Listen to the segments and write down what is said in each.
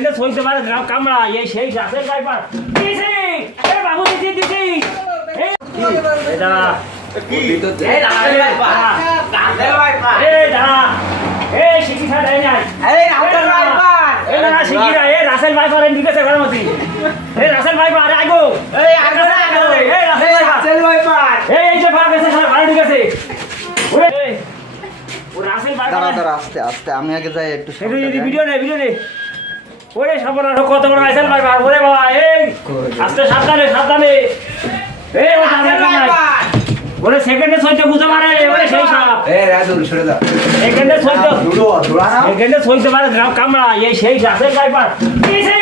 এটা সইতে পারে না কামড়া এই সেই গাছের পাইপার দিছি! এ বাবু দিছি দিছি! এই এটা এই রাসেল ভাইপার। এই দা এই শিকিসা দেয় নাই। এই না শিকিরা এই রাসেল ভাইপার এই ঢুকেছে ঘরের মধ্যে। এই রাসেল ভাইপার আগো। এই রাসেল ভাইপার। এই এই যে ভাগ আছে সব ঘরে ঢুকেছে ওরে। ও রাসেল দাঁড়া দাঁড়া আস্তে আস্তে। আমি আগে যাই একটু একটু ভিডিও নে ভিডিও নে ওরে সাবধান কত বড় আইসাল ভাই ভাই ওরে বাবা এই। আস্তে সাবধানে সাবধানে। এই ও সাবধানে ওরে সেকেন্ডে ছয়টা বুঝতে পারে ওরে সেই সাপ। সেকেন্ডে ছয়টা সেকেন্ডে ছয়তে পারে না কামড়া এই সেই গাছের ভাই পার দিছি!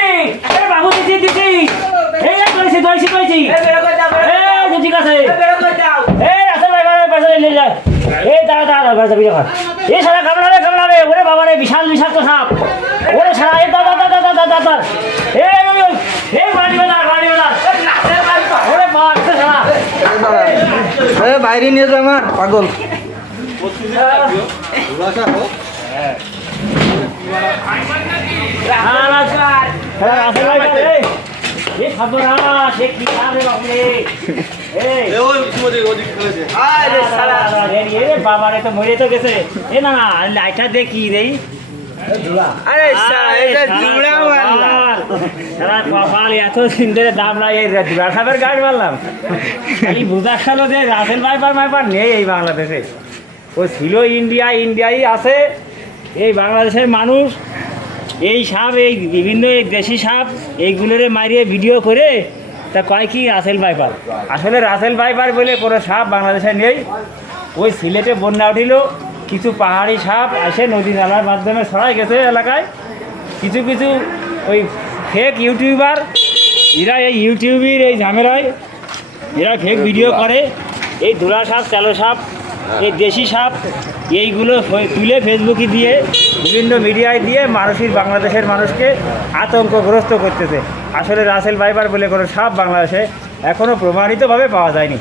এ বাবু দিছি দিছি। এই কইছি কইছি কইছি এই ঠিক আছে। এই রাসেল ভাই ভাই পাশে নিয়ে যায় এই দাঁড়া দাঁড়া দাঁড়া যাবি যখন এই সারা কামড়া রে কামড়া রে। ওরে বাবা রে বিশাল বিষাক্ত সাপ। ওরে সারা এই দাদা বাইরে নিয়ে যা আমার পাগল। বাবরে তো মরে তো গেছে। এ না লাইটটা দেখি দেই? সারা কপাল এত সুন্দর দাম নাই, এই দুরা সাপের গাড়ি মারলাম। খালি বুঝা খালো যে রাসেল ভাইপার মাইপার নেই এই বাংলাদেশে। ও ছিল ইন্ডিয়া, ইন্ডিয়াই আছে। এই বাংলাদেশের মানুষ, এই সাপ, এই বিভিন্ন এই দেশি সাপ, এইগুলোরে মারিয়ে ভিডিও করে, তা কয় কি রাসেল ভাইপার? আসলে রাসেল ভাইপার বলে কোনো সাপ বাংলাদেশে নেই। ওই সিলেটে বন্যা উঠিল, কিছু পাহাড়ি সাপ এসে নদী নালার মাধ্যমে ছড়াই গেছে এলাকায়। কিছু কিছু ওই ফেক ইউটিউবার এরা এই ইউটিউবের এই ঝামেলায়। এরা ফেক ভিডিও করে এই ধুলা সাপ তেলো সাপ এই দেশি সাপ এইগুলো তুলে ফেসবুকে দিয়ে বিভিন্ন মিডিয়ায় দিয়ে মানুষের বাংলাদেশের মানুষকে আতঙ্কগ্রস্ত করতেছে। আসলে রাসেল ভাইবার বলে কোনো সাপ বাংলাদেশে এখনও প্রমাণিতভাবে পাওয়া যায়নি।